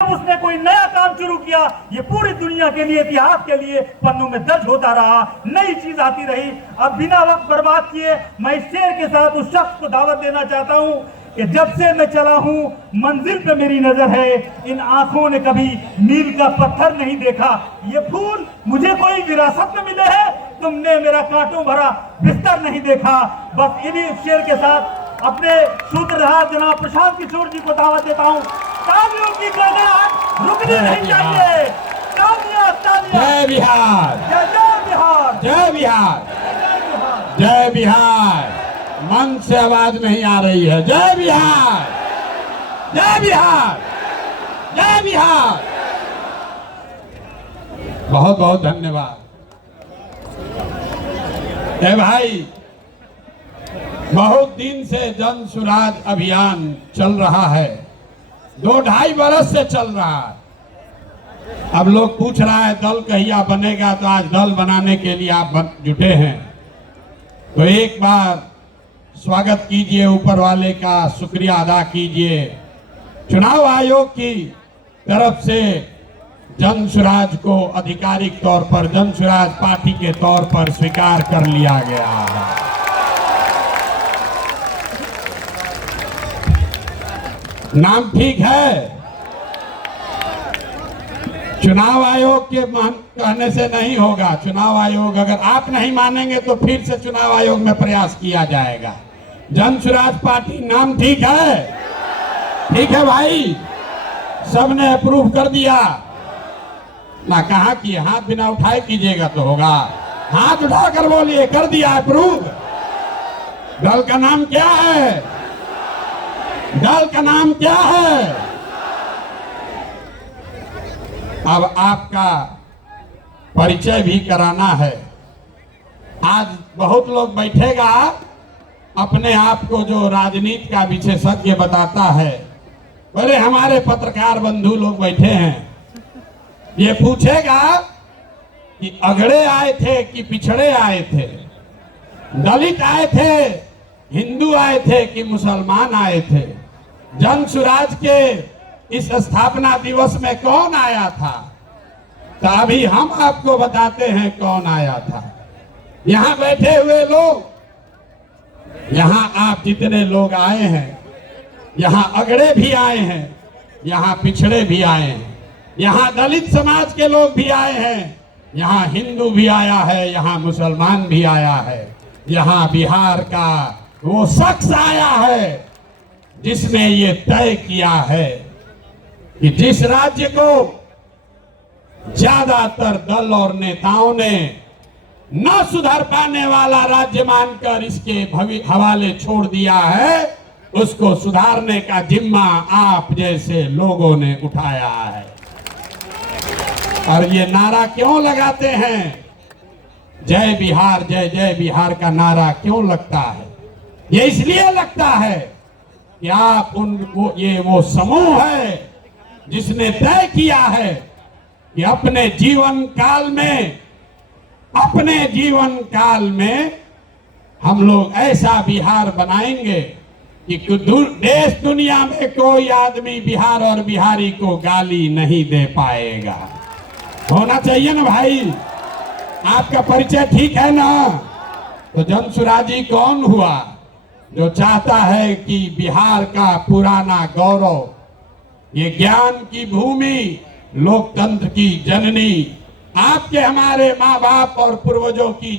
उसने कोई नया काम शुरू किया, ये पूरी दुनिया के लिए, इतिहास के लिए पन्नों में दर्ज होता रहा, नई चीज आती रही। अब बिना वक्त बर्बाद किए मैं इस शेर के साथ उस शख्स को दावत देना चाहता हूं कि जब से मैं चला हूं मंजिल पे मेरी नजर है, इन आंखों ने कभी मील का पत्थर नहीं देखा। ये फूल मुझे कोई विरासत में मिले हैं, तुमने मेरा कांटों भरा बिस्तर नहीं देखा। बस इन्हीं शेर के साथ अपने सूत्रधार जनाब प्रशांत किशोर जी को दावत देता हूं। तालियों की गड़गड़ाहट रुकनी नहीं चाहिए। तालियां तालियां। जय बिहार, जय जय बिहार, जय बिहार, जय बिहार। जय बिहार। मन से आवाज नहीं आ रही है। जय बिहार, जय बिहार, जय बिहार। बहुत बहुत धन्यवाद। ए भाई, बहुत दिन से जन सुराज अभियान चल रहा है, 2-2.5 बरस से चल रहा है। अब लोग पूछ रहा है दल कहिया बनेगा, तो आज दल बनाने के लिए आप जुटे हैं। तो एक बार स्वागत कीजिए, ऊपर वाले का शुक्रिया अदा कीजिए। चुनाव आयोग की तरफ से जन सुराज को आधिकारिक तौर पर जन सुराज पार्टी के तौर पर स्वीकार कर लिया गया है। नाम ठीक है। चुनाव आयोग के कहने से नहीं होगा। चुनाव आयोग, अगर आप नहीं मानेंगे तो फिर से चुनाव आयोग में प्रयास किया जाएगा। जन सुराज पार्टी नाम ठीक है? ठीक है भाई, सबने अप्रूव कर दिया ना? कहा कि हाथ बिना उठाए कीजिएगा तो होगा। हाथ उठाकर बोलिए, कर दिया अप्रूव। दल का नाम क्या है? दल का नाम क्या है? अब आपका परिचय भी कराना है। आज बहुत लोग बैठेगा, अपने आप को जो राजनीति का विशेषज्ञ बताता है। अरे हमारे पत्रकार बंधु लोग बैठे हैं, ये पूछेगा कि अगड़े आए थे कि पिछड़े आए थे, दलित आए थे, हिंदू आए थे कि मुसलमान आए थे। जन सुराज के इस स्थापना दिवस में कौन आया था? तो अभी हम आपको बताते हैं कौन आया था। यहाँ बैठे हुए लोग, यहाँ आप जितने लोग आए हैं, यहाँ अगड़े भी आए हैं, यहाँ पिछड़े भी आए हैं, यहाँ दलित समाज के लोग भी आए हैं, यहाँ हिंदू भी आया है, यहाँ मुसलमान भी आया है, यहाँ बिहार का वो शख्स आया है जिसने ये तय किया है कि जिस राज्य को ज्यादातर दल और नेताओं ने न सुधर पाने वाला राज्य मानकर इसके हवाले छोड़ दिया है, उसको सुधारने का जिम्मा आप जैसे लोगों ने उठाया है। और ये नारा क्यों लगाते हैं? जय बिहार, जय जय बिहार का नारा क्यों लगता है? ये इसलिए लगता है कि आप ये वो समूह है जिसने तय किया है कि अपने जीवन काल में हम लोग ऐसा बिहार बनाएंगे कि देश दुनिया में कोई आदमी बिहार और बिहारी को गाली नहीं दे पाएगा। होना चाहिए ना भाई? आपका परिचय ठीक है ना? तो जन सुराजी कौन हुआ? जो चाहता है कि बिहार का पुराना गौरव, ये ज्ञान की भूमि, लोकतंत्र की जननी, आपके हमारे माँ बाप और पूर्वजों की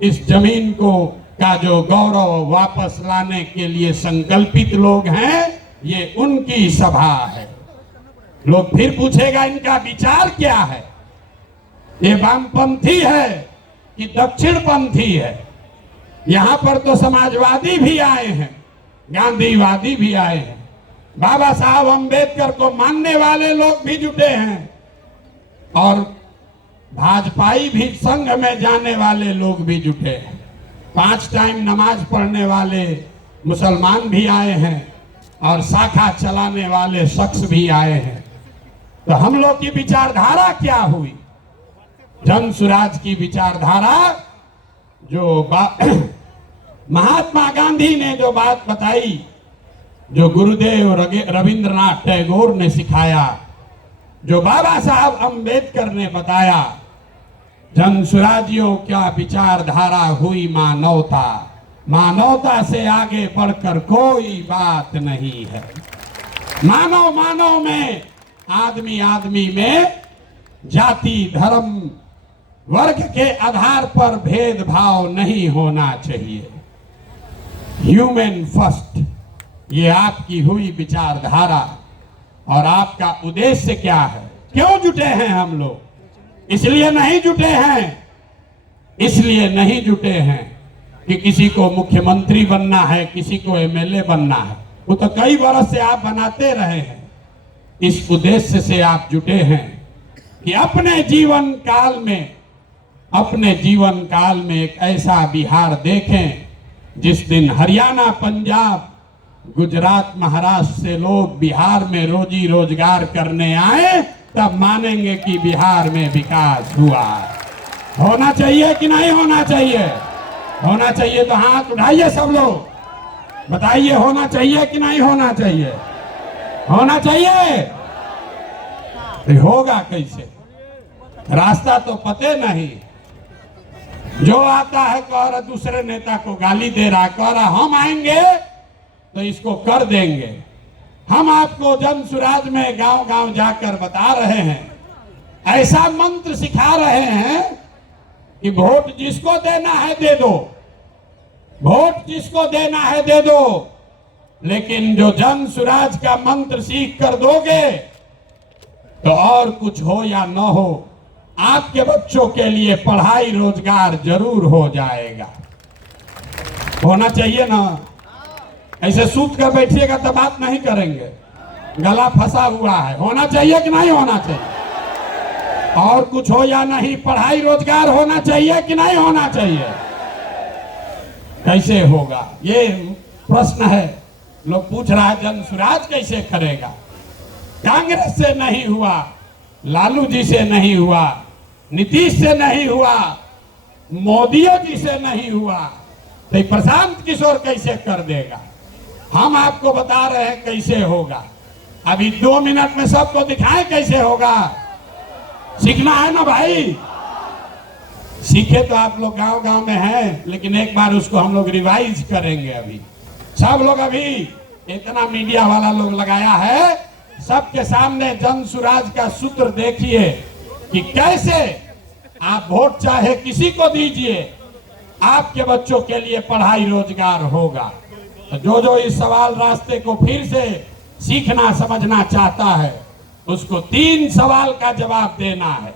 इस जमीन को का जो गौरव वापस लाने के लिए संकल्पित लोग हैं, ये उनकी सभा है। लोग फिर पूछेगा इनका विचार क्या है? ये वामपंथी है कि दक्षिणपंथी है? यहाँ पर तो समाजवादी भी आए हैं, गांधीवादी भी आए हैं, बाबा साहब अम्बेडकर को मानने वाले लोग भी जुटे हैं, और भाजपाई भी संघ में जाने वाले लोग भी जुटे हैं। 5 टाइम नमाज पढ़ने वाले मुसलमान भी आए हैं, और शाखा चलाने वाले शख्स भी आए हैं। तो हम लोग की विचारधारा क्या हुई? जन सुराज की विचारधारा जो महात्मा गांधी ने जो बात बताई जो गुरुदेव रविंद्रनाथ टैगोर ने सिखाया, जो बाबा साहब अंबेडकर ने बताया, जन स्वराज्यों क्या विचारधारा हुई मानवता, मानवता से आगे बढ़कर कोई बात नहीं है। मानव मानव में, आदमी आदमी में जाति धर्म वर्ग के आधार पर भेदभाव नहीं होना चाहिए। ह्यूमन फर्स्ट, ये आपकी हुई विचारधारा। और आपका उद्देश्य क्या है? क्यों जुटे हैं हम लोग? इसलिए नहीं जुटे हैं, इसलिए नहीं जुटे हैं कि किसी को मुख्यमंत्री बनना है, किसी को एमएलए बनना है। वो तो कई बरस से आप बनाते रहे हैं। इस उद्देश्य से आप जुटे हैं कि अपने जीवन काल में एक ऐसा बिहार देखें जिस दिन हरियाणा, पंजाब, गुजरात, महाराष्ट्र से लोग बिहार में रोजी रोजगार करने आए, तब मानेंगे कि बिहार में विकास हुआ। होना चाहिए कि नहीं होना चाहिए? होना चाहिए तो हाथ उठाइए सब लोग, बताइए होना चाहिए कि नहीं होना चाहिए? होना चाहिए। तो होगा कैसे? रास्ता तो पते नहीं। जो आता है कह रहा दूसरे नेता को गाली दे रहा, कह रहा हम आएंगे तो इसको कर देंगे। हम आपको जन सुराज में गांव गांव जाकर बता रहे हैं, ऐसा मंत्र सिखा रहे हैं कि वोट जिसको देना है दे दो, वोट जिसको देना है दे दो, लेकिन जो जन सुराज का मंत्र सीख कर दोगे तो और कुछ हो या न हो, आपके बच्चों के लिए पढ़ाई रोजगार जरूर हो जाएगा। होना चाहिए ना? ऐसे सूत कर बैठिएगा तो बात नहीं करेंगे, गला फंसा हुआ है। होना चाहिए कि नहीं होना चाहिए? और कुछ हो या नहीं, पढ़ाई रोजगार होना चाहिए कि नहीं होना चाहिए? कैसे होगा? ये प्रश्न है। लोग पूछ रहा है जन सुराज कैसे करेगा? कांग्रेस से नहीं हुआ, लालू जी से नहीं हुआ, नीतीश से नहीं हुआ, मोदी जी से नहीं हुआ, तो प्रशांत किशोर कैसे कर देगा? हम आपको बता रहे हैं कैसे होगा। अभी 2 मिनट में सबको दिखाएं कैसे होगा। सीखना है ना भाई? सीखे तो आप लोग गांव गांव में हैं, लेकिन एक बार उसको हम लोग रिवाइज करेंगे। अभी सब लोग, अभी इतना मीडिया वाला लोग लगाया है, सबके सामने जन सुराज का सूत्र देखिए कि कैसे आप वोट चाहे किसी को दीजिए, आपके बच्चों के लिए पढ़ाई रोजगार होगा। तो जो इस सवाल रास्ते को फिर से सीखना समझना चाहता है, उसको 3 सवाल का जवाब देना है।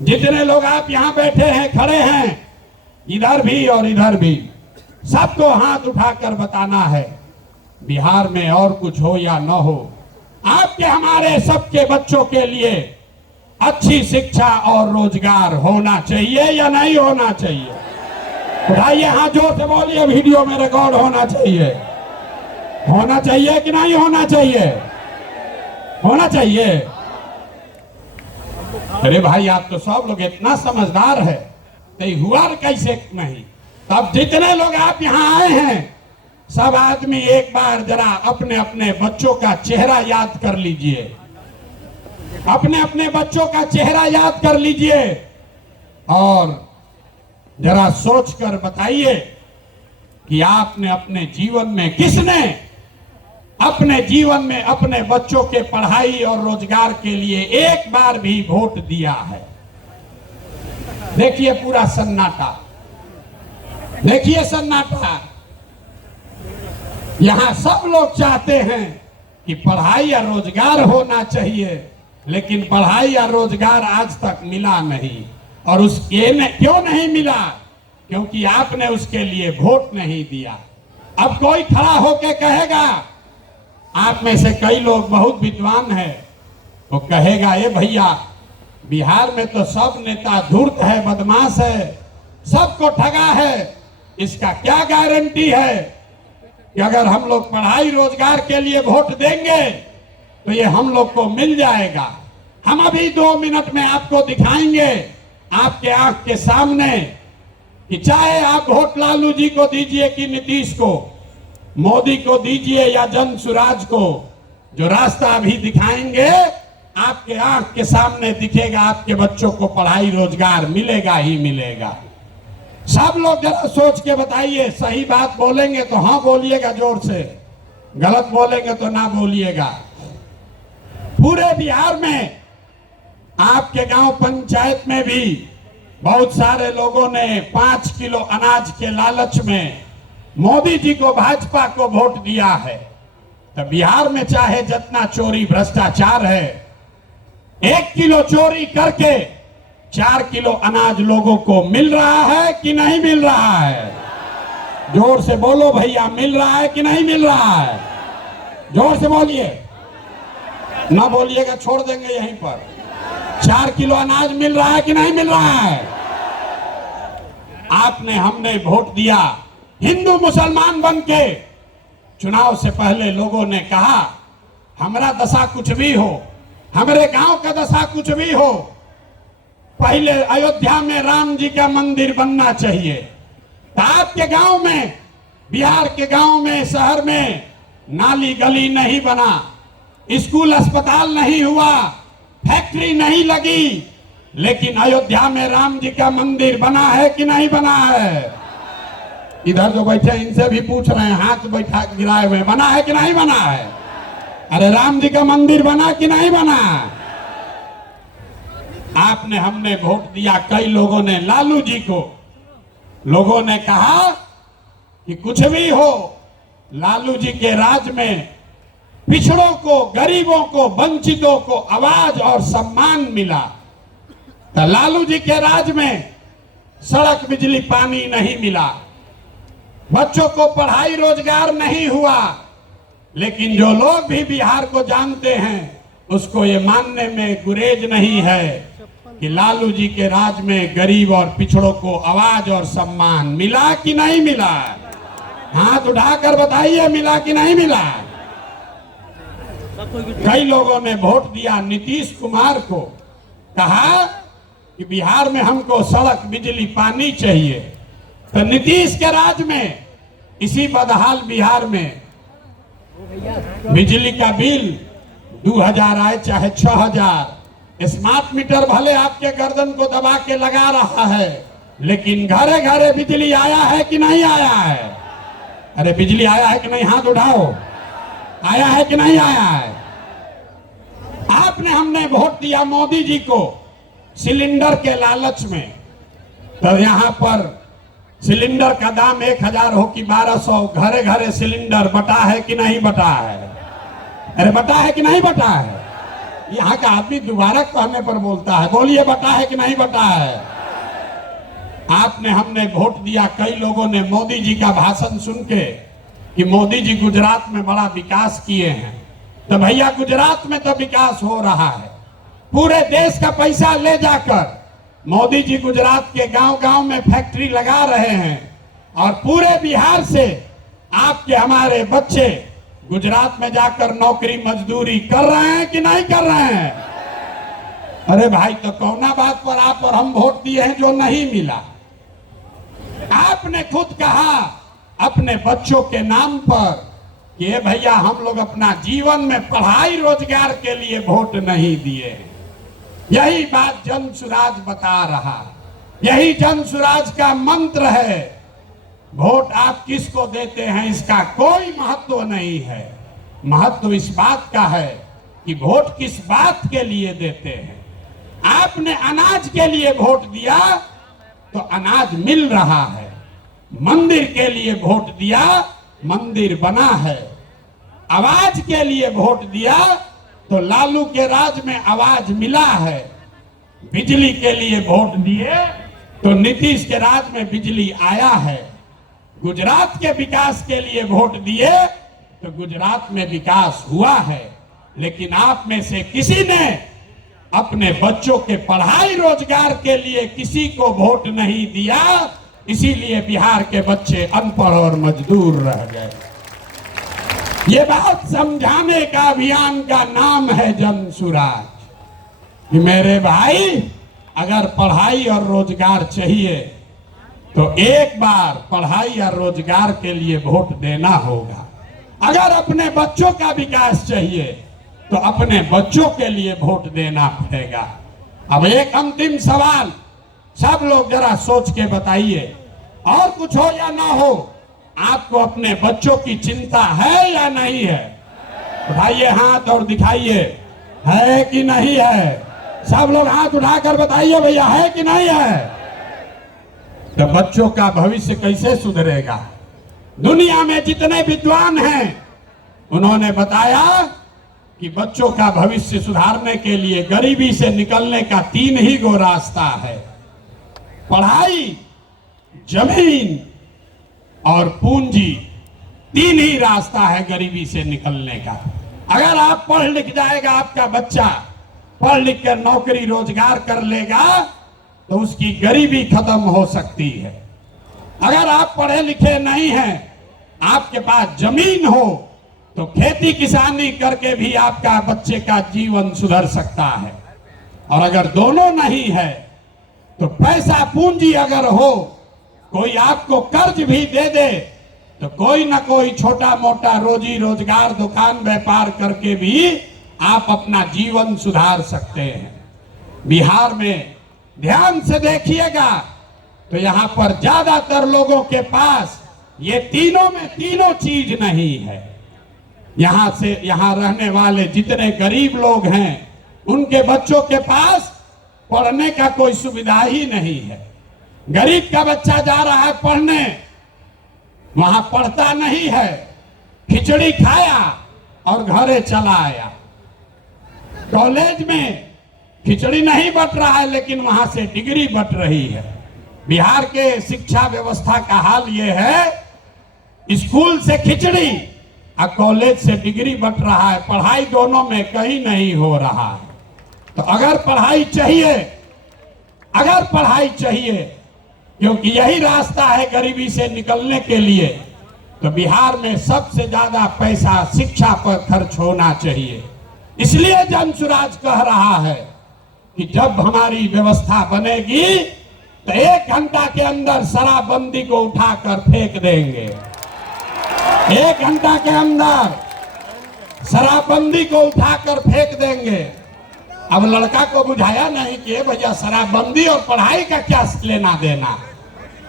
जितने लोग आप यहाँ बैठे हैं, खड़े हैं, इधर भी और इधर भी, सबको हाथ उठाकर बताना है, बिहार में और कुछ हो या न हो, आपके हमारे सबके बच्चों के लिए अच्छी शिक्षा और रोजगार होना चाहिए या नहीं होना चाहिए? उठाइए हाथ, जोर से बोलिए, वीडियो में रिकॉर्ड होना चाहिए। होना चाहिए कि नहीं होना चाहिए? होना चाहिए। अरे भाई, आप तो सब लोग इतना समझदार है, तो हुआ कैसे नहीं? तब जितने लोग आप यहाँ आए हैं, सब आदमी एक बार जरा अपने अपने बच्चों का चेहरा याद कर लीजिए, अपने अपने बच्चों का चेहरा याद कर लीजिए और जरा सोचकर बताइए कि आपने अपने जीवन में, किसने अपने जीवन में अपने बच्चों के पढ़ाई और रोजगार के लिए एक बार भी वोट दिया है? देखिए पूरा सन्नाटा, देखिए सन्नाटा। यहां सब लोग चाहते हैं कि पढ़ाई या रोजगार होना चाहिए, लेकिन पढ़ाई या रोजगार आज तक मिला नहीं। और क्यों नहीं मिला? क्योंकि आपने उसके लिए वोट नहीं दिया। अब कोई खड़ा होके कहेगा, आप में से कई लोग बहुत विद्वान हैं, वो कहेगा, ये भैया बिहार में तो सब नेता धूर्त है, बदमाश है, सबको ठगा है, इसका क्या गारंटी है कि अगर हम लोग पढ़ाई रोजगार के लिए वोट देंगे तो ये हम लोग को मिल जाएगा? हम अभी 2 मिनट में आपको दिखाएंगे, आपके आंख के सामने, कि चाहे आप वोट लालू जी को दीजिए कि नीतीश को, मोदी को दीजिए या जन सुराज को, जो रास्ता अभी दिखाएंगे आपके आंख के सामने दिखेगा, आपके बच्चों को पढ़ाई रोजगार मिलेगा ही मिलेगा। सब लोग जरा सोच के बताइए, सही बात बोलेंगे तो हाँ बोलिएगा जोर से, गलत बोलेंगे तो ना बोलिएगा। पूरे बिहार में आपके गांव पंचायत में भी बहुत सारे लोगों ने 5 किलो अनाज के लालच में मोदी जी को, भाजपा को वोट दिया है। तो बिहार में चाहे जितना चोरी भ्रष्टाचार है, 1 किलो चोरी करके 4 किलो अनाज लोगों को मिल रहा है कि नहीं मिल रहा है? जोर से बोलो भैया, मिल रहा है कि नहीं मिल रहा है? जोर से बोलिए, ना बोलिएगा छोड़ देंगे यहीं पर। 4 किलो अनाज मिल रहा है कि नहीं मिल रहा है? आपने, हमने वोट दिया हिंदू मुसलमान बन के। चुनाव से पहले लोगों ने कहा हमारा दशा कुछ भी हो, हमारे गांव का दशा कुछ भी हो, पहले अयोध्या में राम जी का मंदिर बनना चाहिए। तो आपके गांव में, बिहार के गांव में, शहर में नाली गली नहीं बना, स्कूल अस्पताल नहीं हुआ, फैक्ट्री नहीं लगी, लेकिन अयोध्या में राम जी का मंदिर बना है कि नहीं बना है? इधर जो बैठे इनसे भी पूछ रहे हैं, हाथ बैठा गिराए हुए, बना है कि नहीं बना है? अरे राम जी का मंदिर बना कि नहीं बना? आपने, हमने वोट दिया, कई लोगों ने लालू जी को। लोगों ने कहा कि कुछ भी हो, लालू जी के राज में पिछड़ों को, गरीबों को, वंचितों को आवाज और सम्मान मिला। तो लालू जी के राज में सड़क, बिजली, पानी नहीं मिला, बच्चों को पढ़ाई रोजगार नहीं हुआ। लेकिन जो लोग भी बिहार को जानते हैं उसको ये मानने में गुरेज नहीं है कि लालू जी के राज में गरीब और पिछड़ों को आवाज और सम्मान मिला कि नहीं मिला? हाथ उठाकर बताइए, मिला कि नहीं मिला? कई लोगों ने वोट दिया नीतीश कुमार को, कहा कि बिहार में हमको सड़क, बिजली, पानी चाहिए। तो नीतीश के राज में इसी बदहाल बिहार में बिजली का बिल 2000 आए चाहे 6000, स्मार्ट मीटर भले आपके गर्दन को दबा के लगा रहा है, लेकिन घरे घरे बिजली आया है कि नहीं आया है? अरे बिजली आया है कि नहीं? हाथ उठाओ, आया है कि नहीं आया है? आपने, हमने वोट दिया मोदी जी को सिलेंडर के लालच में। तो यहाँ पर सिलेंडर का दाम 1000 हो कि 1200, घरे घरे सिलेंडर बटा है कि नहीं बटा है? अरे बटा है कि नहीं बटा है? यहाँ का आदमी दोबारा कहने पर बोलता है, बोलिए बटा है कि नहीं बटा है? आपने, हमने वोट दिया, कई लोगों ने मोदी जी का भाषण सुन के कि मोदी जी गुजरात में बड़ा विकास किए हैं। तो भैया गुजरात में तो विकास हो रहा है, पूरे देश का पैसा ले जाकर मोदी जी गुजरात के गांव गांव में फैक्ट्री लगा रहे हैं, और पूरे बिहार से आपके, हमारे बच्चे गुजरात में जाकर नौकरी मजदूरी कर रहे हैं कि नहीं कर रहे हैं? अरे भाई, तो कौना बात पर आप और हम वोट दिए हैं जो नहीं मिला? आपने खुद कहा अपने बच्चों के नाम पर कि भैया हम लोग अपना जीवन में पढ़ाई रोजगार के लिए वोट नहीं दिए। यही बात जन सुराज बता रहा, यही जन सुराज का मंत्र है। वोट आप किसको देते हैं इसका कोई महत्व नहीं है, महत्व इस बात का है कि वोट किस बात के लिए देते हैं। आपने अनाज के लिए वोट दिया तो अनाज मिल रहा है, मंदिर के लिए वोट दिया, मंदिर बना है, आवाज के लिए वोट दिया तो लालू के राज में आवाज मिला है, बिजली के लिए वोट दिए तो नीतीश के राज में बिजली आया है, गुजरात के विकास के लिए वोट दिए तो गुजरात में विकास हुआ है। लेकिन आप में से किसी ने अपने बच्चों के पढ़ाई रोजगार के लिए किसी को वोट नहीं दिया, इसीलिए बिहार के बच्चे अनपढ़ और मजदूर रह गए। ये बात समझाने का अभियान का नाम है जन सुराज कि मेरे भाई, अगर पढ़ाई और रोजगार चाहिए तो एक बार पढ़ाई या रोजगार के लिए वोट देना होगा। अगर अपने बच्चों का विकास चाहिए तो अपने बच्चों के लिए वोट देना पड़ेगा। अब एक अंतिम सवाल, सब लोग जरा सोच के बताइए, और कुछ हो या ना हो, आपको अपने बच्चों की चिंता है या नहीं है? उठाइए हाथ और दिखाइए, है कि नहीं है? सब लोग हाथ उठाकर बताइए भैया, है कि नहीं है? तो बच्चों का भविष्य कैसे सुधरेगा? दुनिया में जितने विद्वान हैं उन्होंने बताया कि बच्चों का भविष्य सुधारने के लिए गरीबी से निकलने का 3 ही गो रास्ता है, पढ़ाई, जमीन और पूंजी। 3 ही रास्ता है गरीबी से निकलने का। अगर आप पढ़ लिख जाएगा, आपका बच्चा पढ़ लिख कर नौकरी रोजगार कर लेगा तो उसकी गरीबी खत्म हो सकती है। अगर आप पढ़े लिखे नहीं हैं, आपके पास जमीन हो तो खेती किसानी करके भी आपका बच्चे का जीवन सुधर सकता है। और अगर दोनों नहीं है तो पैसा पूंजी अगर हो, कोई आपको कर्ज भी दे दे तो कोई ना कोई छोटा मोटा रोजी रोजगार दुकान व्यापार करके भी आप अपना जीवन सुधार सकते हैं। बिहार में ध्यान से देखिएगा तो यहाँ पर ज्यादातर लोगों के पास ये तीनों में तीनों चीज नहीं है। यहाँ रहने वाले जितने गरीब लोग हैं उनके बच्चों के पास पढ़ने का कोई सुविधा ही नहीं है। गरीब का बच्चा जा रहा है पढ़ने, वहां पढ़ता नहीं है, खिचड़ी खाया और घरे चला आया। कॉलेज में खिचड़ी नहीं बट रहा है लेकिन वहां से डिग्री बट रही है। बिहार के शिक्षा व्यवस्था का हाल यह है, स्कूल से खिचड़ी और कॉलेज से डिग्री बट रहा है, पढ़ाई दोनों में कहीं नहीं हो रहा है। तो अगर पढ़ाई चाहिए क्योंकि यही रास्ता है गरीबी से निकलने के लिए, तो बिहार में सबसे ज्यादा पैसा शिक्षा पर खर्च होना चाहिए। इसलिए जनसुराज कह रहा है कि जब हमारी व्यवस्था बनेगी तो 1 घंटा के अंदर शराबबंदी को उठाकर फेंक देंगे। 1 घंटा के अंदर शराबबंदी को उठाकर फेंक देंगे। अब लड़का को बुझाया नहीं कि भैया शराबबंदी और पढ़ाई का क्या लेना देना,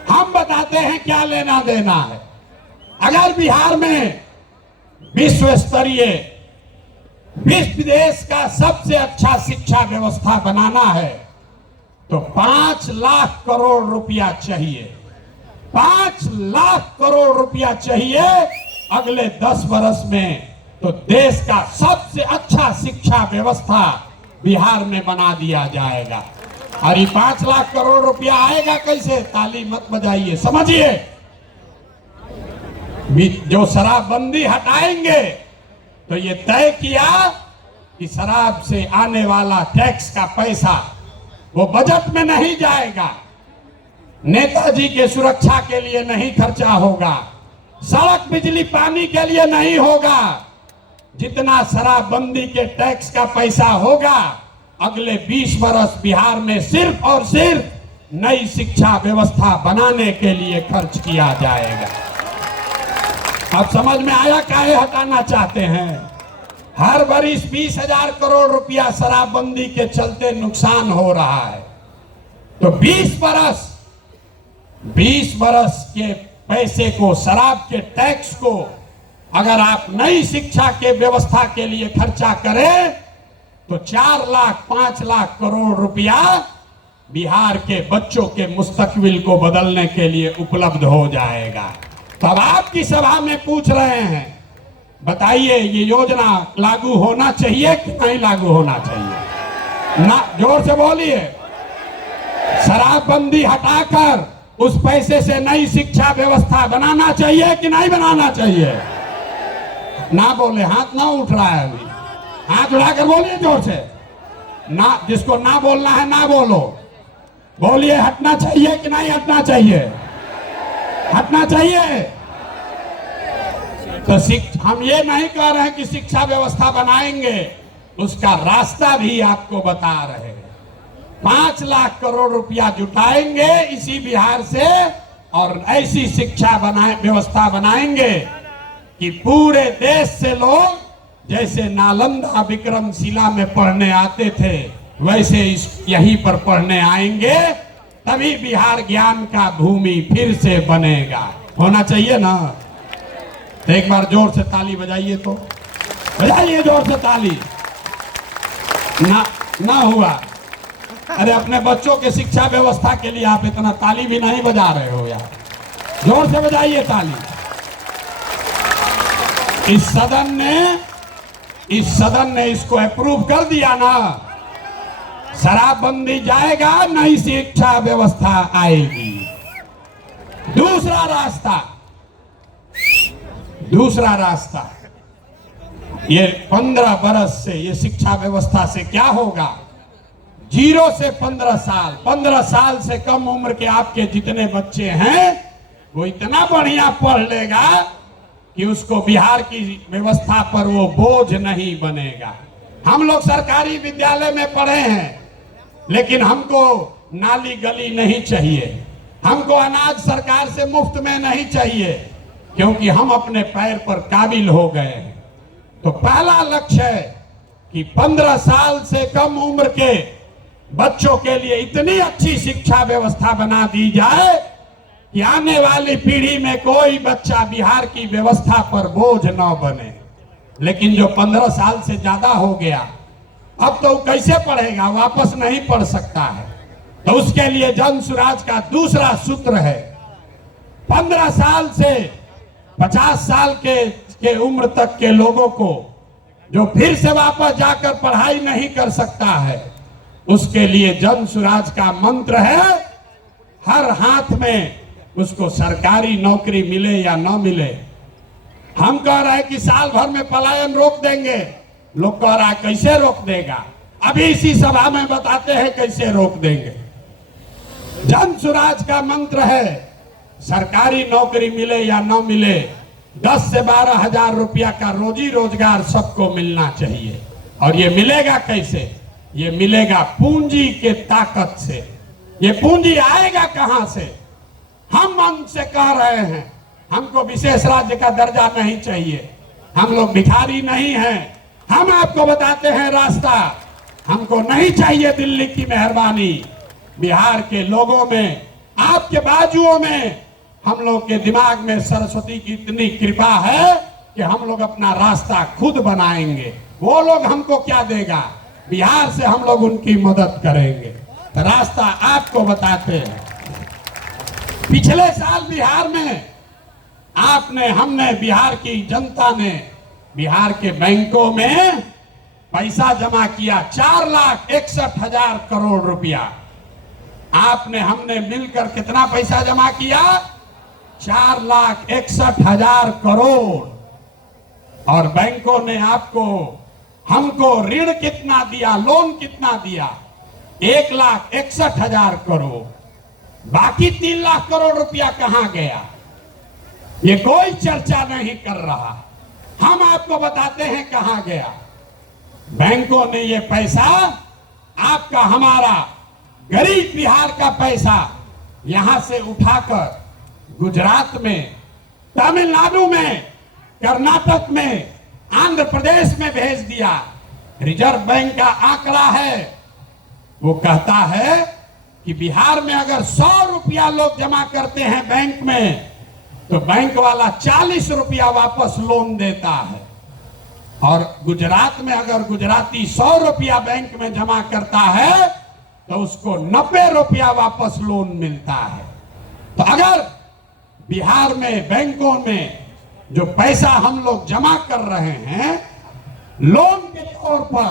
हम बताते हैं क्या लेना देना है। अगर बिहार में विश्व स्तरीय विश्व देश का सबसे अच्छा शिक्षा व्यवस्था बनाना है तो 5 लाख करोड़ रुपया चाहिए। 5 लाख करोड़ रुपया चाहिए अगले 10 वर्ष में, तो देश का सबसे अच्छा शिक्षा व्यवस्था बिहार में बना दिया जाएगा। और ये 5 लाख करोड़ रुपया आएगा कैसे? ताली मत बजाइए, समझिए। जो शराबबंदी हटाएंगे तो ये तय किया कि शराब से आने वाला टैक्स का पैसा वो बजट में नहीं जाएगा, नेताजी के सुरक्षा के लिए नहीं खर्चा होगा, सड़क बिजली पानी के लिए नहीं होगा। जितना शराबबंदी के टैक्स का पैसा होगा अगले 20 वर्ष बिहार में सिर्फ और सिर्फ नई शिक्षा व्यवस्था बनाने के लिए खर्च किया जाएगा। अब समझ में आया काहे हटाना चाहते हैं? हर वर्ष 20,000 करोड़ रुपया शराबबंदी के चलते नुकसान हो रहा है, तो 20 वर्ष के पैसे को, शराब के टैक्स को अगर आप नई शिक्षा के व्यवस्था के लिए खर्चा करें तो 4 लाख 5 लाख करोड़ रुपया बिहार के बच्चों के मुस्तकबिल को बदलने के लिए उपलब्ध हो जाएगा। तब आपकी सभा में पूछ रहे हैं, बताइए ये योजना लागू होना चाहिए कि नहीं लागू होना चाहिए? ना, जोर से बोलिए। शराबबंदी हटाकर उस पैसे से नई शिक्षा व्यवस्था बनाना चाहिए कि नहीं बनाना चाहिए? ना बोले, हाथ ना उठ रहा है अभी, हाथ उठाकर बोलिए जोर से। ना, जिसको ना बोलना है ना बोलो, बोलिए हटना चाहिए कि नहीं हटना चाहिए? हटना चाहिए। तो हम ये नहीं कह रहे हैं कि शिक्षा व्यवस्था बनाएंगे, उसका रास्ता भी आपको बता रहे हैं। 5 लाख करोड़ रुपया जुटाएंगे इसी बिहार से और ऐसी शिक्षा व्यवस्था बनाएंगे कि पूरे देश से लोग जैसे नालंदा विक्रमशिला में पढ़ने आते थे वैसे यहीं पर पढ़ने आएंगे, तभी बिहार ज्ञान का भूमि फिर से बनेगा। होना चाहिए ना? तो एक बार जोर से ताली बजाइए, तो बजाइए जोर से ताली। ना हुआ? अरे अपने बच्चों के शिक्षा व्यवस्था के लिए आप इतना ताली भी नहीं बजा रहे हो यार, जोर से बजाइए ताली। इस सदन ने इसको अप्रूव कर दिया ना, शराबबंदी जाएगा, नई शिक्षा व्यवस्था आएगी। दूसरा रास्ता ये 15 बरस से ये शिक्षा व्यवस्था से क्या होगा? 0 से 15 साल, 15 साल से कम उम्र के आपके जितने बच्चे हैं वो इतना बढ़िया पढ़ लेगा कि उसको बिहार की व्यवस्था पर वो बोझ नहीं बनेगा। हम लोग सरकारी विद्यालय में पढ़े हैं, लेकिन हमको नाली गली नहीं चाहिए, हमको अनाज सरकार से मुफ्त में नहीं चाहिए, क्योंकि हम अपने पैर पर काबिल हो गए हैं। तो पहला लक्ष्य है कि 15 साल से कम उम्र के बच्चों के लिए इतनी अच्छी शिक्षा व्यवस्था बना दी जाए कि आने वाली पीढ़ी में कोई बच्चा बिहार की व्यवस्था पर बोझ न बने। लेकिन जो 15 साल से ज्यादा हो गया, अब तो कैसे पढ़ेगा? वापस नहीं पढ़ सकता है। तो उसके लिए जन सुराज का दूसरा सूत्र है, 15 साल से 50 साल के उम्र तक के लोगों को जो फिर से वापस जाकर पढ़ाई नहीं कर सकता है, उसके लिए जन सुराज का मंत्र है, हर हाथ में उसको सरकारी नौकरी मिले या न मिले। हम कह रहे हैं कि साल भर में पलायन रोक देंगे, लोग कह रहा है कैसे रोक देगा? अभी इसी सभा में बताते हैं कैसे रोक देंगे। जन सुराज का मंत्र है, सरकारी नौकरी मिले या न मिले, 10 से 12 हजार रुपया का रोजी रोजगार सबको मिलना चाहिए। और ये मिलेगा कैसे? ये मिलेगा पूंजी के ताकत से। ये पूंजी आएगा कहां से? हम मन से कह रहे हैं, हमको विशेष राज्य का दर्जा नहीं चाहिए, हम लोग भिखारी नहीं हैं। हम आपको बताते हैं रास्ता, हमको नहीं चाहिए दिल्ली की मेहरबानी। बिहार के लोगों में, आपके बाजुओं में, हम लोग के दिमाग में सरस्वती की इतनी कृपा है कि हम लोग अपना रास्ता खुद बनाएंगे। वो लोग हमको क्या देगा? बिहार से हम लोग उनकी मदद करेंगे। तो रास्ता आपको बताते हैं। पिछले साल बिहार में हमने बिहार की जनता ने बिहार के बैंकों में पैसा जमा किया, 4,61,000 करोड़ रुपया। हमने मिलकर कितना पैसा जमा किया? 4,61,000 करोड़। और बैंकों ने हमको ऋण कितना दिया, लोन कितना दिया? 1,61,000 करोड़। बाकी 3 लाख करोड़ रुपया कहां गया? ये कोई चर्चा नहीं कर रहा। हम आपको बताते हैं कहां गया। बैंकों ने ये पैसा, आपका हमारा गरीब बिहार का पैसा यहां से उठाकर गुजरात में, तमिलनाडु में, कर्नाटक में, आंध्र प्रदेश में भेज दिया। रिजर्व बैंक का आंकड़ा है, वो कहता है कि बिहार में अगर 100 रुपया लोग जमा करते हैं बैंक में, तो बैंक वाला 40 रुपया वापस लोन देता है। और गुजरात में अगर गुजराती 100 रुपया बैंक में जमा करता है तो उसको 90 रुपया वापस लोन मिलता है। तो अगर बिहार में बैंकों में जो पैसा हम लोग जमा कर रहे हैं, लोन के तौर पर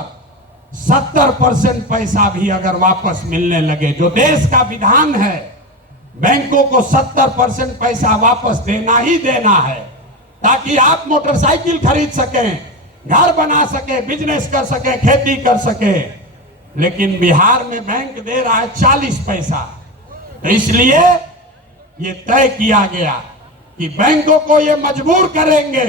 70% पैसा भी अगर वापस मिलने लगे, जो देश का विधान है, बैंकों को 70% पैसा वापस देना ही देना है, ताकि आप मोटरसाइकिल खरीद सकें, घर बना सके, बिजनेस कर सके, खेती कर सके। लेकिन बिहार में बैंक दे रहा है 40 पैसा। तो इसलिए ये तय किया गया कि बैंकों को ये मजबूर करेंगे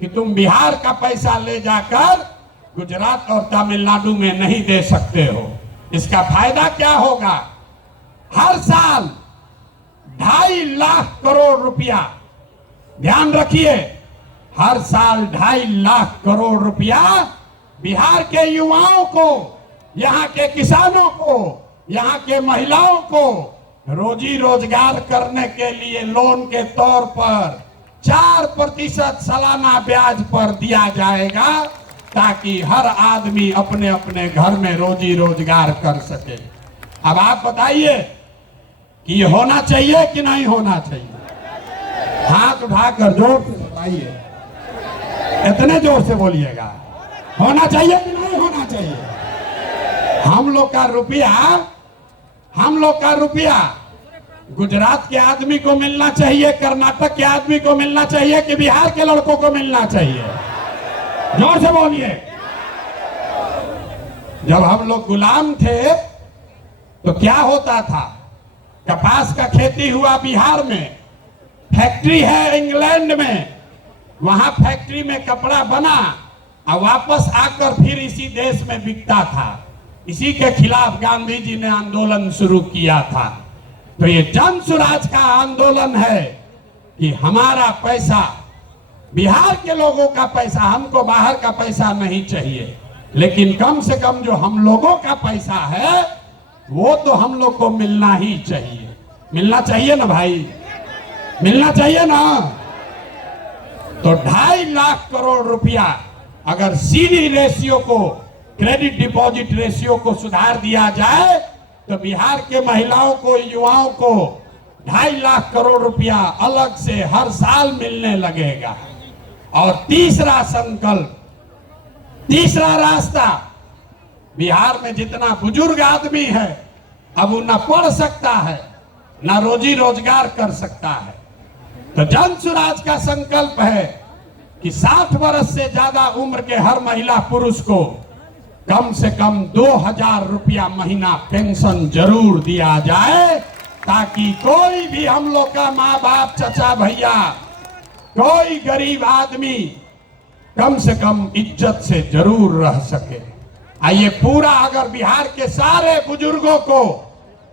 कि तुम बिहार का पैसा ले जाकर गुजरात और तमिलनाडु में नहीं दे सकते हो। इसका फायदा क्या होगा? हर साल 2.5 लाख करोड़ रुपया, ध्यान रखिए, हर साल 2.5 लाख करोड़ रुपया बिहार के युवाओं को, यहाँ के किसानों को, यहाँ के महिलाओं को रोजी रोजगार करने के लिए लोन के तौर पर 4% सालाना ब्याज पर दिया जाएगा, ताकि हर आदमी अपने अपने घर में रोजी रोजगार कर सके। अब आप बताइए कि ये होना चाहिए कि नहीं होना चाहिए? हाथ उठाकर जोर से बताइए, इतने जोर से बोलिएगा, होना चाहिए कि नहीं होना चाहिए? हम लोग का रुपया गुजरात के आदमी को मिलना चाहिए, कर्नाटक के आदमी को मिलना चाहिए कि बिहार के लड़कों को मिलना चाहिए? जोर से बोलिए। जब हम लोग गुलाम थे तो क्या होता था? कपास का खेती हुआ बिहार में, फैक्ट्री है इंग्लैंड में, वहां फैक्ट्री में कपड़ा बना और वापस आकर फिर इसी देश में बिकता था। इसी के खिलाफ गांधी जी ने आंदोलन शुरू किया था। तो ये जन स्वराज का आंदोलन है कि हमारा पैसा, बिहार के लोगों का पैसा, हमको बाहर का पैसा नहीं चाहिए, लेकिन कम से कम जो हम लोगों का पैसा है वो तो हम लोग को मिलना ही चाहिए। मिलना चाहिए ना भाई, मिलना चाहिए ना। तो 2.5 लाख करोड़ रुपया अगर सीडी रेशियो को, क्रेडिट डिपॉजिट रेशियो को सुधार दिया जाए तो बिहार के महिलाओं को, युवाओं को 2.5 लाख करोड़ रुपया अलग से हर साल मिलने लगेगा। और तीसरा संकल्प, तीसरा रास्ता, बिहार में जितना बुजुर्ग आदमी है अब वो न पढ़ सकता है न रोजी रोजगार कर सकता है, तो जन स्वराज का संकल्प है कि 60 वर्ष से ज्यादा उम्र के हर महिला पुरुष को कम से कम 2,000 रुपया महीना पेंशन जरूर दिया जाए, ताकि कोई भी हम लोग का माँ बाप, चचा भैया, कोई गरीब आदमी कम से कम इज्जत से जरूर रह सके। आइए, पूरा अगर बिहार के सारे बुजुर्गों को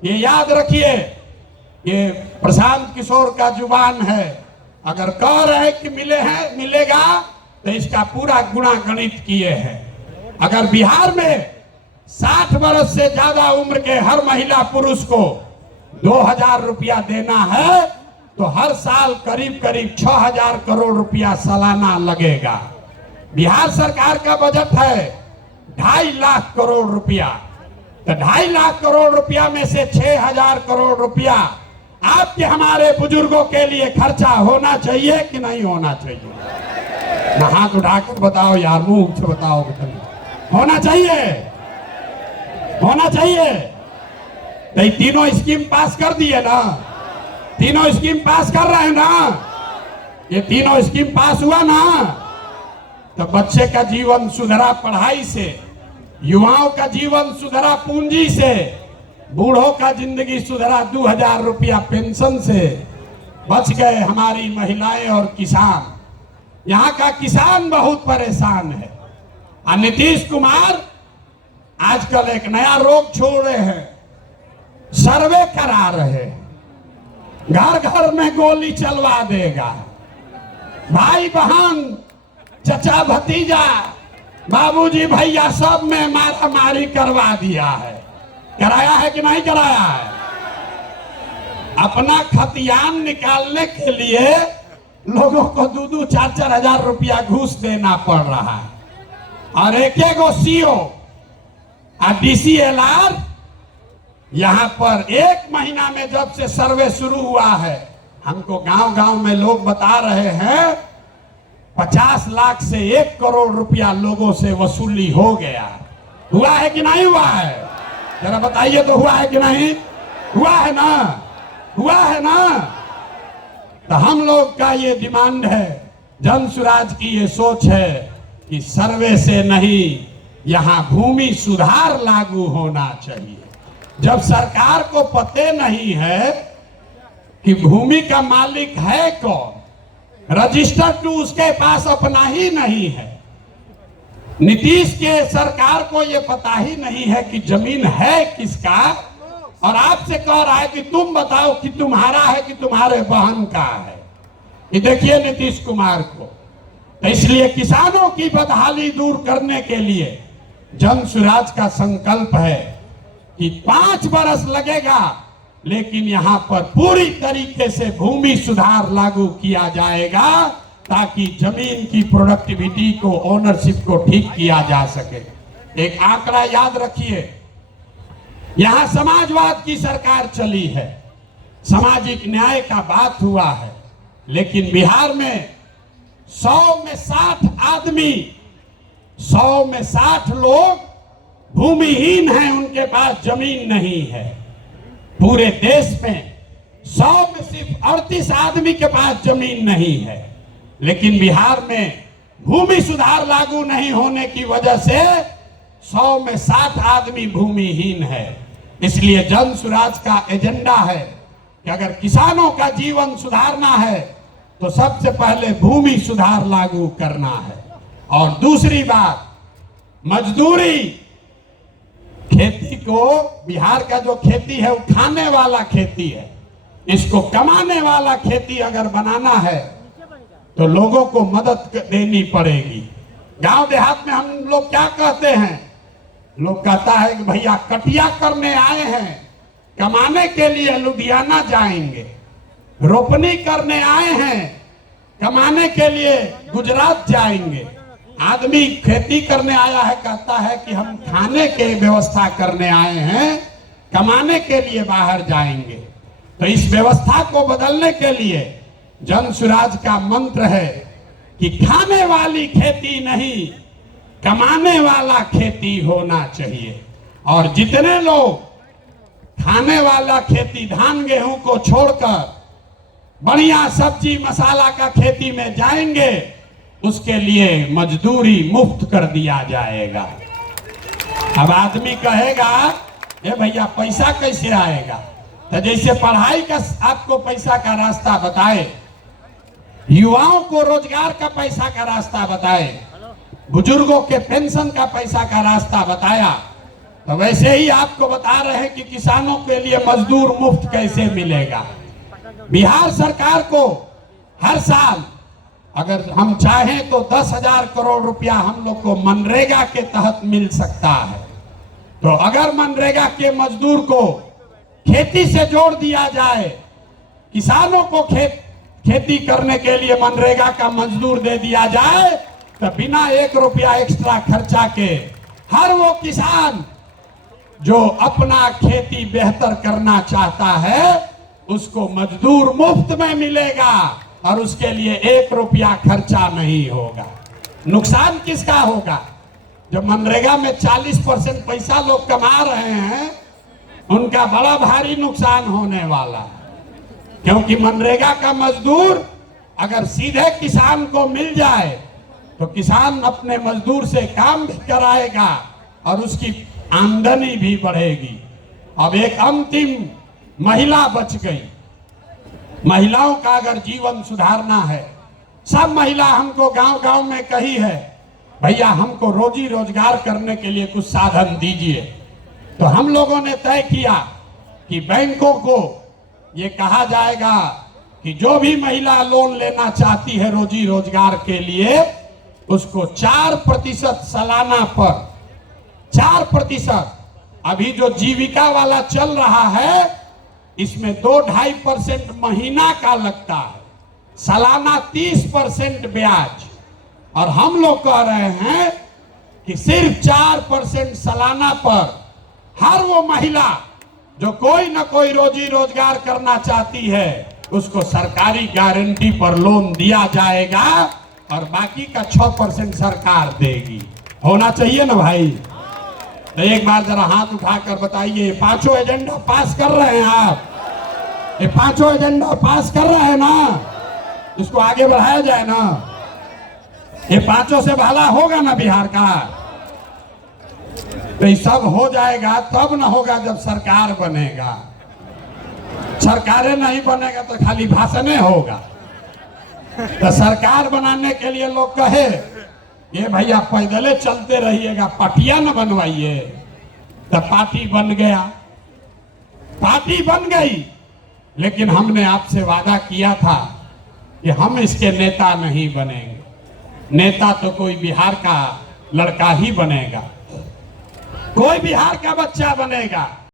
ये याद रखिए, ये प्रशांत किशोर का जुबान है, अगर कह रहे कि मिलेगा तो इसका पूरा गुणा गणित किए हैं। अगर बिहार में 60 वर्ष से ज्यादा उम्र के हर महिला पुरुष को 2,000 रुपया देना है तो हर साल करीब करीब 6,000 करोड़ रुपया सालाना लगेगा। बिहार सरकार का बजट है 2.5 लाख करोड़ रुपया, तो 2.5 लाख करोड़ रुपया में से 6,000 करोड़ रुपया आपके हमारे बुजुर्गों के लिए खर्चा होना चाहिए कि नहीं होना चाहिए? हाथ उठाकर बताओ यार, मुंह से बताओ, होना चाहिए, होना चाहिए। तो ये तीनों स्कीम पास कर दिए ना, तीनों स्कीम पास कर रहे हैं ना, ये तीनों स्कीम पास हुआ ना, तो बच्चे का जीवन सुधरा पढ़ाई से, युवाओं का जीवन सुधरा पूंजी से, बूढ़ों का जिंदगी सुधरा 2,000 रुपया पेंशन से, बच गए हमारी महिलाएं और किसान। यहाँ का किसान बहुत परेशान है। और नीतीश कुमार आजकल एक नया रोग छोड़ रहे हैं, सर्वे करा रहे हैं, घर घर में गोली चलवा देगा, भाई बहन, चचा भतीजा, बाबूजी भैया सब में मारा मारी करवा दिया है। कराया है कि नहीं कराया है? अपना खतियान निकालने के लिए लोगों को 2-2, 4-4 हजार रुपया घूस देना पड़ रहा है। और एक सीओ और DCLR यहाँ पर 1 महीना में जब से सर्वे शुरू हुआ है, हमको गांव गांव में लोग बता रहे हैं 50 लाख से 1 करोड़ रुपया लोगों से वसूली हो गया। हुआ है कि नहीं हुआ है? जरा बताइए तो, हुआ है कि नहीं? हुआ है ना, हुआ है ना। तो हम लोग का ये डिमांड है, जन स्वराज की ये सोच है कि सर्वे से नहीं, यहाँ भूमि सुधार लागू होना चाहिए। जब सरकार को पते नहीं है कि भूमि का मालिक है कौन, रजिस्टर टू उसके पास अपना ही नहीं है, नीतीश के सरकार को यह पता ही नहीं है कि जमीन है किसका, और आपसे कह रहा है कि तुम बताओ कि तुम्हारा है कि तुम्हारे बहन का है। ये देखिए नीतीश कुमार को। तो इसलिए किसानों की बदहाली दूर करने के लिए जन स्वराज का संकल्प है कि 5 बरस लगेगा, लेकिन यहाँ पर पूरी तरीके से भूमि सुधार लागू किया जाएगा ताकि जमीन की प्रोडक्टिविटी को, ओनरशिप को ठीक किया जा सके। एक आंकड़ा याद रखिए, यहां समाजवाद की सरकार चली है, सामाजिक न्याय का बात हुआ है, लेकिन बिहार में 100 में 60 आदमी, 100 में 60 लोग भूमिहीन हैं, उनके पास जमीन नहीं है। पूरे देश में 100 में सिर्फ 38 आदमी के पास जमीन नहीं है, लेकिन बिहार में भूमि सुधार लागू नहीं होने की वजह से 100 में 60 आदमी भूमिहीन है। इसलिए जन स्वराज का एजेंडा है कि अगर किसानों का जीवन सुधारना है तो सबसे पहले भूमि सुधार लागू करना है। और दूसरी बात, मजदूरी। खेती को, बिहार का जो खेती है वो खाने वाला खेती है, इसको कमाने वाला खेती अगर बनाना है तो लोगों को मदद देनी पड़ेगी। गांव देहात में हम लोग क्या कहते हैं, लोग कहता है कि भैया कटिया करने आए हैं, कमाने के लिए लुधियाना जाएंगे, रोपनी करने आए हैं, कमाने के लिए गुजरात जाएंगे। आदमी खेती करने आया है, कहता है कि हम खाने के व्यवस्था करने आए हैं, कमाने के लिए बाहर जाएंगे। तो इस व्यवस्था को बदलने के लिए जन स्वराज का मंत्र है कि खाने वाली खेती नहीं, कमाने वाला खेती होना चाहिए। और जितने लोग खाने वाला खेती, धान गेहूं को छोड़कर बढ़िया सब्जी मसाला का खेती में जाएंगे, उसके लिए मजदूरी मुफ्त कर दिया जाएगा। अब आदमी कहेगा ए भैया पैसा कैसे आएगा, तो जैसे पढ़ाई का आपको पैसा का रास्ता बताए, युवाओं को रोजगार का पैसा का रास्ता बताए, बुजुर्गों के पेंशन का पैसा का रास्ता बताया, तो वैसे ही आपको बता रहे हैं कि किसानों के लिए मजदूर मुफ्त कैसे मिलेगा। बिहार सरकार को हर साल अगर हम चाहें तो 10,000 करोड़ रुपया हम लोग को मनरेगा के तहत मिल सकता है। तो अगर मनरेगा के मजदूर को खेती से जोड़ दिया जाए, किसानों को खेती करने के लिए मनरेगा का मजदूर दे दिया जाए, तो बिना 1 रुपया एक्स्ट्रा खर्चा के हर वो किसान जो अपना खेती बेहतर करना चाहता है उसको मजदूर मुफ्त में मिलेगा और उसके लिए 1 रुपया खर्चा नहीं होगा। नुकसान किसका होगा? जो मनरेगा में 40% पैसा लोग कमा रहे हैं, उनका बड़ा भारी नुकसान होने वाला, क्योंकि मनरेगा का मजदूर अगर सीधे किसान को मिल जाए तो किसान अपने मजदूर से काम भी कराएगा और उसकी आमदनी भी बढ़ेगी। अब एक अंतिम महिला बच गई। महिलाओं का अगर जीवन सुधारना है, सब महिला हमको गांव-गांव में कही है भैया हमको रोजी रोजगार करने के लिए कुछ साधन दीजिए। तो हम लोगों ने तय किया कि बैंकों को ये कहा जाएगा कि जो भी महिला लोन लेना चाहती है रोजी रोजगार के लिए, उसको 4% सालाना पर 4%, अभी जो जीविका वाला चल रहा है इसमें 2-2.5% महीना का लगता है, सालाना 30% ब्याज। और हम लोग कह रहे हैं कि सिर्फ 4% सालाना पर हर वो महिला जो कोई ना कोई रोजी रोजगार करना चाहती है उसको सरकारी गारंटी पर लोन दिया जाएगा और बाकी का 6% सरकार देगी। होना चाहिए ना भाई? तो एक बार जरा हाथ उठाकर बताइए, 5 एजेंडा पास कर रहे हैं आप? ये 5 एजेंडा पास कर रहे हैं ना? इसको आगे बढ़ाया जाए ना। ये 5 से भला होगा ना बिहार का? तो ये सब हो जाएगा तब ना होगा जब सरकार बनेगा। सरकारें नहीं बनेगा तो खाली भाषण होगा। तो सरकार बनाने के लिए लोग कहे ये भैया पैदले चलते रहिएगा, पार्टियां न बनवाइए, तो पार्टी बन गया। पार्टी बन गई, लेकिन हमने आपसे वादा किया था कि हम इसके नेता नहीं बनेंगे। नेता तो कोई बिहार का लड़का ही बनेगा, कोई बिहार का बच्चा बनेगा।